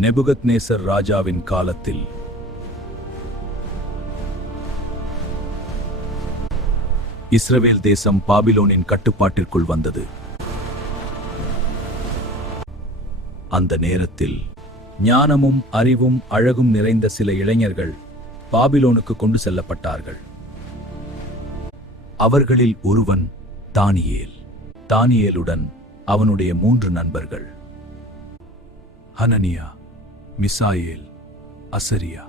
நெபுகத்நேசர் ராஜாவின் காலத்தில் இஸ்ரவேல் தேசம் பாபிலோனின் கட்டுப்பாட்டிற்குள் வந்தது. அந்த நேரத்தில் ஞானமும் அறிவும் அழகும் நிறைந்த சில இளைஞர்கள் பாபிலோனுக்கு கொண்டு செல்லப்பட்டார்கள். அவர்களில் ஒருவன் தானியேல். தானியேலுடன் அவனுடைய 3 நண்பர்கள், ஹனனியா, மிசாயேல், அசரியா.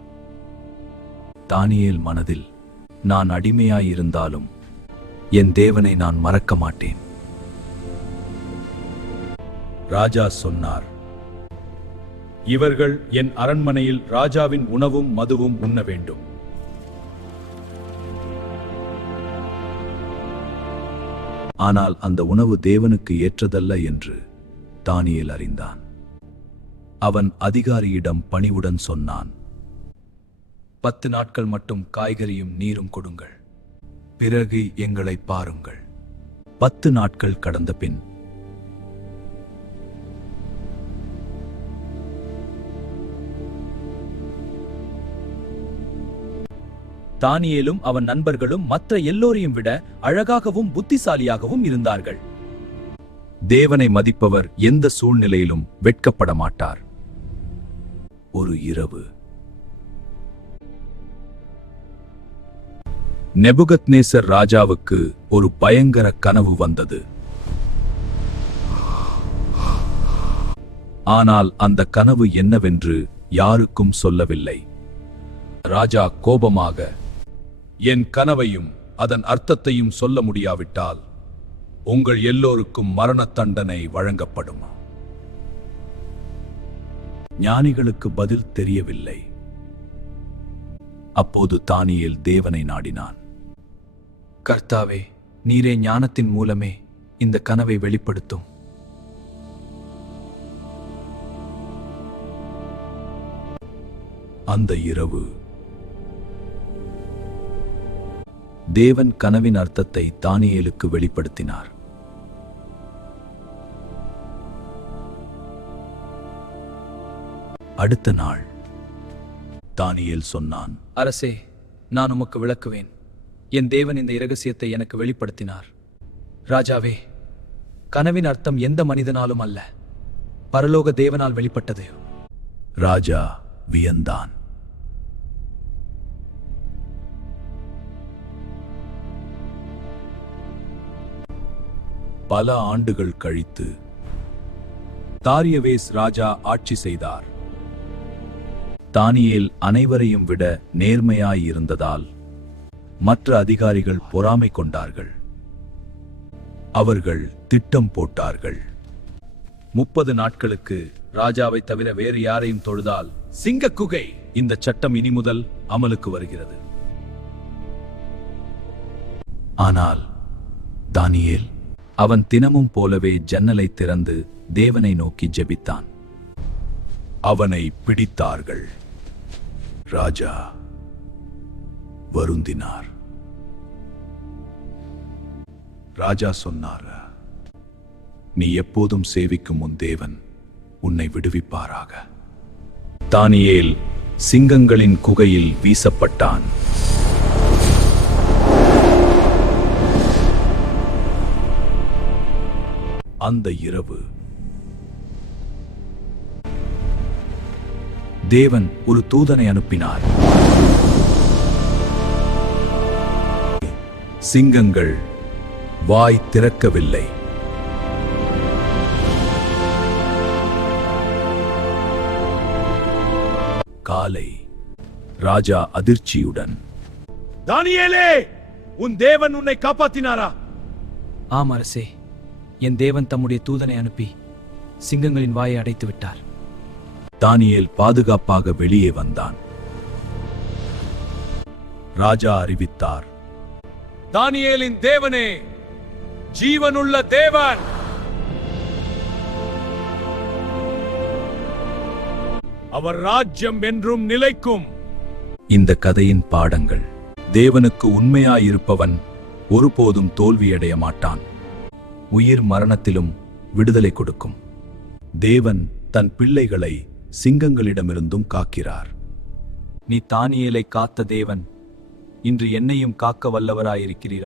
தானியேல் மனதில், நான் அடிமையாயிருந்தாலும் என் தேவனை நான் மறக்க மாட்டேன். ராஜா சொன்னார், இவர்கள் என் அரண்மனையில் ராஜாவின் உணவும் மதுவும் உண்ண வேண்டும். ஆனால் அந்த உணவு தேவனுக்கு ஏற்றதல்ல என்று தானியேல் அறிந்தான். அவன் அதிகாரியிடம் பணிவுடன் சொன்னான், 10 நாட்கள் மட்டும் காய்கறியும் நீரும் கொடுங்கள், பிறகு எங்களை பாருங்கள். 10 நாட்கள் கடந்த பின் தானியேலும் அவன் நண்பர்களும் மற்ற எல்லோரையும் விட அழகாகவும் புத்திசாலியாகவும் இருந்தார்கள். தேவனை மதிப்பவர் எந்த சூழ்நிலையிலும் வெட்கப்பட மாட்டார். ஒரு இரவு நெபுகத்நேசர் ராஜாவுக்கு ஒரு பயங்கர கனவு வந்தது. ஆனால் அந்த கனவு என்னவென்று யாருக்கும் சொல்லவில்லை. ராஜா கோபமாக, என் கனவையும் அதன் அர்த்தத்தையும் சொல்ல முடியாவிட்டால் உங்கள் எல்லோருக்கும் மரண தண்டனை வழங்கப்படும். ஞானிகளுக்கு பதில் தெரியவில்லை. அப்போது தானியேல் தேவனை நாடினான். கர்த்தாவே, நீரே ஞானத்தின் மூலமே இந்த கனவை வெளிப்படுத்தும். அந்த இரவு தேவன் கனவின் அர்த்தத்தை தானியேலுக்கு வெளிப்படுத்தினார். அடுத்த நாள் தானியேல் சொன்னான், அரசே, நான் உமக்கு விளக்குவேன். என் தேவன் இந்த இரகசியத்தை எனக்கு வெளிப்படுத்தினார். ராஜாவே, கனவின் அர்த்தம் எந்த மனிதனாலும் அல்ல, பரலோக தேவனால் வெளிப்பட்டது. ராஜா வியந்தான். பல ஆண்டுகள் கழித்து தாரியவேஸ் ராஜா ஆட்சி செய்தார். தானியேல் அனைவரையும் விட நேர்மையாயிருந்ததால் மற்ற அதிகாரிகள் பொறாமை கொண்டார்கள். அவர்கள் திட்டம் போட்டார்கள். 30 நாட்களுக்கு ராஜாவை தவிர வேறு யாரையும் தொழுதால் சிங்க குகை. இந்த சட்டம் இனி முதல் அமலுக்கு வருகிறது. ஆனால் தானியேல் அவன் தினமும் போலவே ஜன்னலை திறந்து தேவனை நோக்கி ஜெபித்தான். அவனை பிடித்தார்கள். ராஜா வருந்தினார். ராஜா சொன்னார், நீ எப்போதும் சேவிக்கும் உன் தேவன் உன்னை விடுவிப்பாராக. தானியேல் சிங்கங்களின் குகையில் வீசப்பட்டான். அந்த இரவு தேவன் ஒரு தூதனை அனுப்பினார். சிங்கங்கள் வாய் திறக்கவில்லை. காலை ராஜா அதிர்ச்சியுடன், தானியேலே, உன் தேவன் உன்னை காப்பாற்றினாரா? ஆம் அரசே, என் தேவன் தம்முடைய தூதனை அனுப்பி சிங்கங்களின் வாயை அடைத்து விட்டார். தானியேல் பாதுகாப்பாக வெளியே வந்தான். ராஜா அறிவித்தார், தானியேலின் தேவனே ஜீவனுள்ள தேவன். அவர் ராஜ்யம் என்றும் நிலைக்கும். இந்த கதையின் பாடங்கள்: தேவனுக்கு உண்மையாயிருப்பவன் ஒருபோதும் தோல்வியடைய மாட்டான். உயிர் மரணத்திலும் விடுதலை கொடுக்கும். தேவன் தன் பிள்ளைகளை சிங்கங்களிடமிருந்தும் காக்கிறார். நீ தானியேலை காத்த தேவன், இன்று என்னையும் காக்க வல்லவராயிருக்கிறீர்.